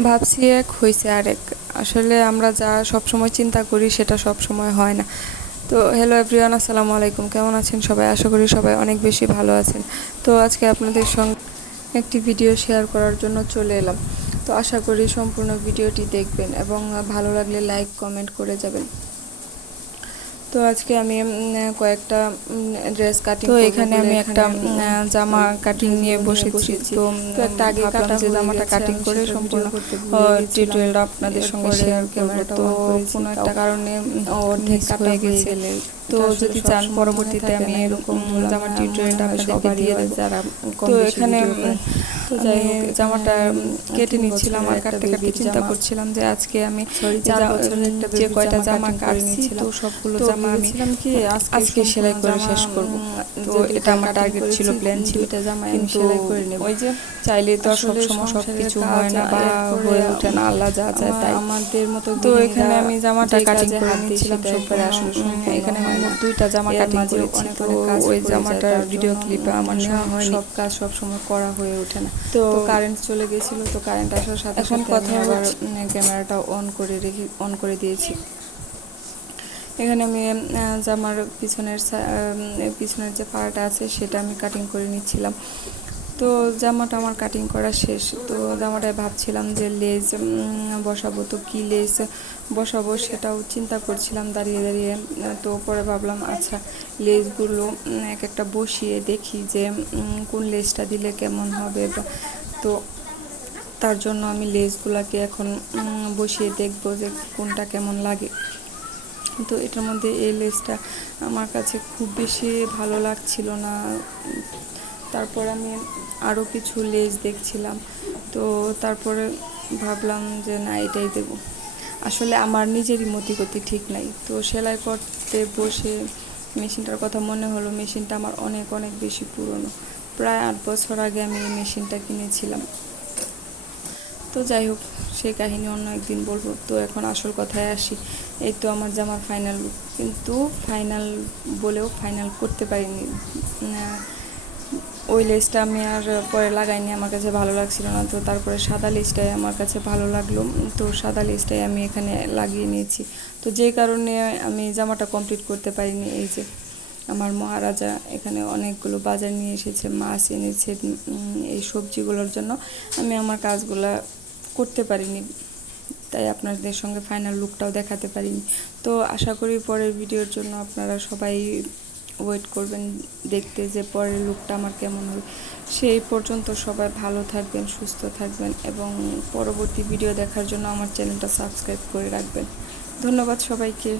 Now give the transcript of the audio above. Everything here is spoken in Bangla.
ভাবছি এক হয়েছে আরেক। আসলে আমরা যা সবসময় চিন্তা করি সেটা সব সময় হয় না। তো হ্যালো এভরিওয়ান, আসসালামু আলাইকুম। কেমন আছেন সবাই? আশা করি সবাই অনেক বেশি ভালো আছেন। তো আজকে আপনাদের সঙ্গে একটি ভিডিও শেয়ার করার জন্য চলে এলাম। তো আশা করি সম্পূর্ণ ভিডিওটি দেখবেন এবং ভালো লাগলে লাইক কমেন্ট করে যাবেন। তো আজকে আমি কয়েকটা ড্রেস কাটিং তো এখানে আমি একটা জামা কাটিং নিয়ে বসেছি। তো একটা আগে ভাবলাম যে জামাটা কাটিং করে সম্পূর্ণ টিউটোরিয়ালটা আপনাদের সঙ্গে শেয়ার করব। তো কোনো একটা কারণে অর্ধেক হয়ে গেছে। তো যদি চান পরবর্তীতে আমি এরকম জামার টিউটোরিয়ালটা আপনাদেরকে দিয়ে দেব। তো এখানে আমি জামাটা কেটে নিচ্ছিলাম আর কাটতে কাটতে চিন্তা করছিলাম যে আজকে আমি যে কয়টা জামা কাটছি তো সবগুলো জামা আমি আজকে সেলাই করে শেষ করব। তো এটা আমার টার্গেট ছিল, প্ল্যান ছিল। কিন্তু ওই যে চাইলে তো সব সময় সব কিছু হয় না বা হয়ে ওঠে না, আল্লাহ যা চায় তাই। আমাদের মতো তো এখানে আমি জামাটা কাটিং করে নিচ্ছিলাম সববারে। আসলে এখানে আমি মোট 2টা জামা কাটিং করেছি। তো ওই জামাটার ভিডিও ক্লিপ আমার নেওয়া হয়নি, সব কাজ সব সময় করা হয়ে ওঠে না। তো কারেন্ট চলে গেছিল, তো কারেন্ট আসার সাথে এখন কথা আবার ক্যামেরাটা অন করে দিয়েছি। এখানে আমি জামার পিছনের যে পাড়াটা আছে সেটা আমি কাটিং করে নিচ্ছিলাম। তো জামাটা আমার কাটিং করা শেষ। তো জামাটায় ভাবছিলাম যে লেস বসাবো, তো কী লেস বসাবো সেটাও চিন্তা করছিলাম দাঁড়িয়ে দাঁড়িয়ে। তো পরে ভাবলাম আচ্ছা লেসগুলো এক একটা বসিয়ে দেখি যে কোন লেসটা দিলে কেমন হবে। তো তার জন্য আমি লেসগুলোকে এখন বসিয়ে দেখবো যে কোনটা কেমন লাগে। তো এটার মধ্যে এই লেসটা আমার কাছে খুব বেশি ভালো লাগছিল না। তারপর আমি আরও কিছু লেস দেখছিলাম। তো তারপরে ভাবলাম যে না এটাই দেব। আসলে আমার নিজেরই মতিগতি ঠিক নাই। তো সেলাই করতে বসে মেশিনটার কথা মনে হলো, মেশিনটা আমার অনেক অনেক বেশি পুরনো। প্রায় 8 বছর আগে আমি এই মেশিনটা কিনেছিলাম। তো যাই হোক, সেই কাহিনী অন্য একদিন বলবো। তো এখন আসল কথায় আসি। এই তো আমার জামার ফাইনাল লুক, কিন্তু ফাইনাল বলেও ফাইনাল করতে পারিনি। ওই লেসটা আমি আর পরে লাগাইনি, আমার কাছে ভালো লাগছিল না। তো তারপরে সাদা লেসটাই আমার কাছে ভালো লাগলো, তো সাদা লেসটাই আমি এখানে লাগিয়ে নিয়েছি। তো যেই কারণে আমি জামাটা কমপ্লিট করতে পারিনি। এই যে আমার মহারাজা এখানে অনেকগুলো বাজার নিয়ে এসেছে, মাছ এনেছে এই সবজিগুলোর জন্য। আমি আমার কাজগুলা করতে পারিনি, তাই আপনাদের সঙ্গে ফাইনাল লুকটাও দেখাতে পারিনি। তো আশা করি পরের ভিডিওর জন্য আপনারা সবাই ওয়েট করবেন দেখতে যে পরের লুকটা আমার কেমন হবে। সেই পর্যন্ত সবাই ভালো থাকবেন, সুস্থ থাকবেন এবং পরবর্তী ভিডিও দেখার জন্য আমার চ্যানেলটা সাবস্ক্রাইব করে রাখবেন। ধন্যবাদ সবাইকে।